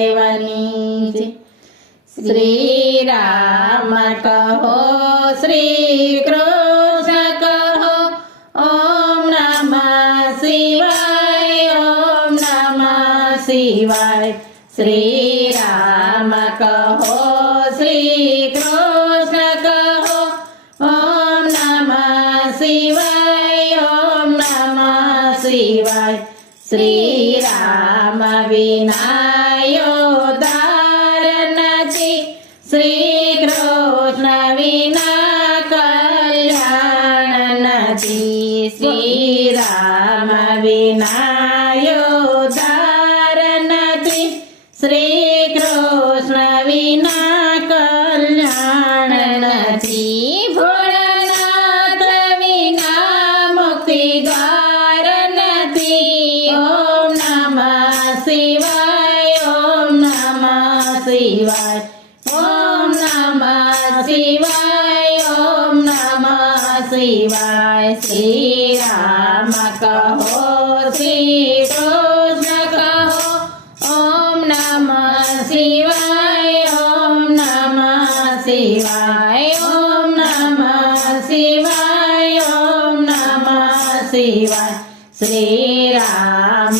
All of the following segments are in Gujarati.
મહાદેવની જય। શ્રી રામ કહો શ્રી કૃષ્ણ કહો ઓમ નમઃ શિવાય ઓમ નમઃ શિવાય। શ્રી રામ કહો શ્રી કૃષ્ણ કહો ઓમ નમઃ શિવાય ઓમ નમઃ શિવાય। શ્રી રામ વિના ઉદ્ધાર નથી, શ્રી કૃષ્ણ વિના કલ્યાણ નથી। શ્રી રામ વિના ઉદ્ધાર નથી, શ્રી કૃષ્ણ વિના કલ્યાણ નથી। ભોળાનાથ વિના મુક્તિ દ્વાર નથી, ઓમ નમઃ શિવાય ઓમ નમઃ શિવાય। ઓમ નમઃ શિવાય ઓમ નમઃ શિવાય। શ્રી રામ કહો શ્રી કૃષ્ણ કહો ઓમ નમઃ શિવાય ઓમ નમઃ શિવાય। ઓમ નમઃ શિવાય ઓમ નમઃ શિવાય। શ્રી રામ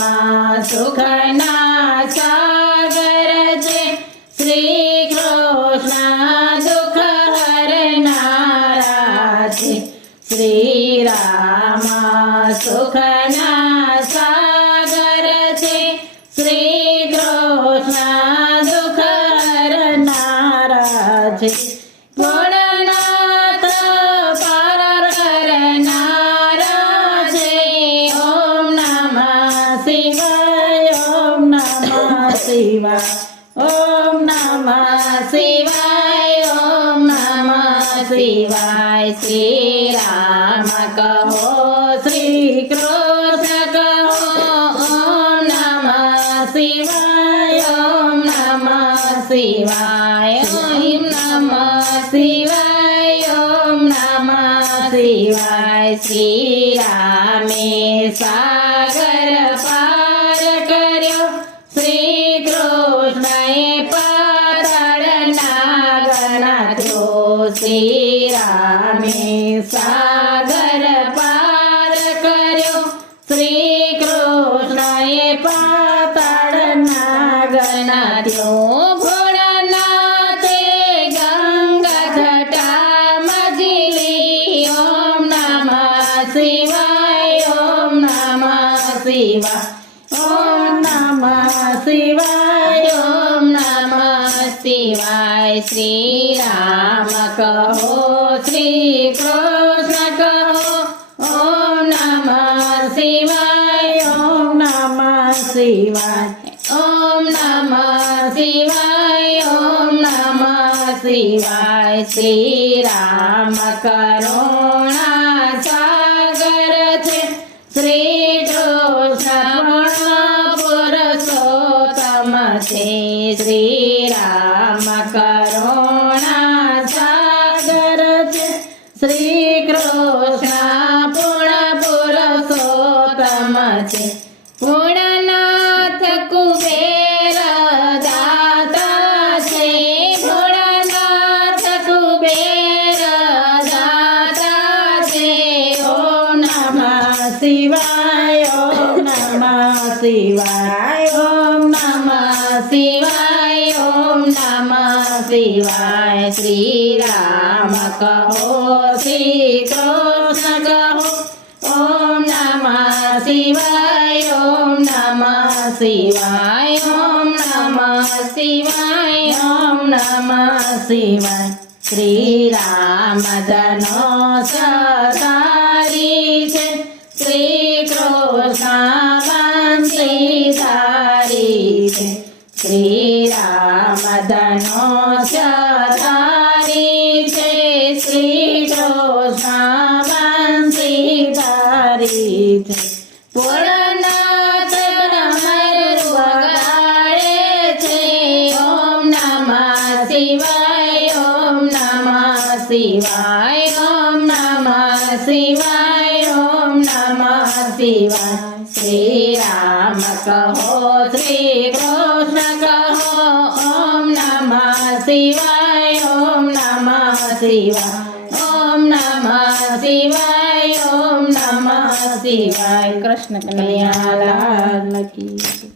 સુખના સાગર છે, શ્રી કૃષ્ણ દુઃખ હરનારા છે। શ્રી રામ સુખના સાગર છે, શ્રી કૃષ્ણ દુઃખ હરનારા છે। ભોળાનાથ પાર કરનારા છે, ઓમ નમઃ શિવાય ઓમ નમઃ શિવાય। ઓમ નમઃ શિવાય ઓમ નમઃ શિવાય। શ્રી રામ કહો શ્રી કૃષ્ણ કહો ઓમ નમઃ શિવાય ઓમ નમઃ શિવાય। ઓમ નમઃ શિવાય ઓમ નમઃ શિવાય। શ્રી રામે સાગર પાર કર્યો, શ્રી કૃષ્ણએ પાતાળ નાગનાથો। શ્રી રામે સાગર પાર કર્યો, શ્રી કૃષ્ણએ પાતાળ નાગનાથો। ભોળાનાથે ગંગા જટામાં ઝીલી, ઓમ નમઃ શિવાય ઓમ નમઃ શિવાય। ઓમ નમઃ શિવાય ઓમ નમઃ શિવાય। શ્રી રામ કહો શ્રી કૃષ્ણ કહો ઓમ નમઃ શિવાય ઓમ નમઃ શિવાય। ઓમ નમઃ શિવાય ઓમ નમઃ શિવાય। શ્રી રામ કરુણા સાગર છે, શ્રી કૃષ્ણ પુરુષોત્તમ છે। શ્રી રામ કરુણા સાગર છે, શ્રી કૃષ્ણ પુરુષોત્તમ છે। ભોળાનાથ કુબેર દાતા છે, ભોળાનાથ કુબેર દાતા છે। ઓમ નમઃ શિવાય ઓમ નમઃ શિવાય। ઓમ નમઃ શિવાય ઓમ નમઃ શિવાય। શ્રી રામ કહો શ્રી કૃષ્ણ કહો ઓમ નમઃ શિવાય ઓમ નમઃ શિવાય। ઓમ નમઃ શિવાય ઓમ નમઃ શિવાય। શ્રી રામ ધનુષ ધારી છે, શ્રી કૃષ્ણ બંસીધારી છે। શ્રી રામ ધનુષ ધારી છે, શ્રી કૃષ્ણ બંસીધારી છે। ભોળાનાથ ભ્રમર વગાડે છે, ઓમ નમઃ શિવાય ઓમ નમઃ શિવાય। ઓમ નમઃ શિવાય ઓમ નમઃ શિવાય। શ્રી રામ કહો શ્રી કૃષ્ણ શિવાય ઓમ નમઃ શિવાય ઓમ નમઃ શિવાય કૃષ્ણ કનૈયા લાલ કી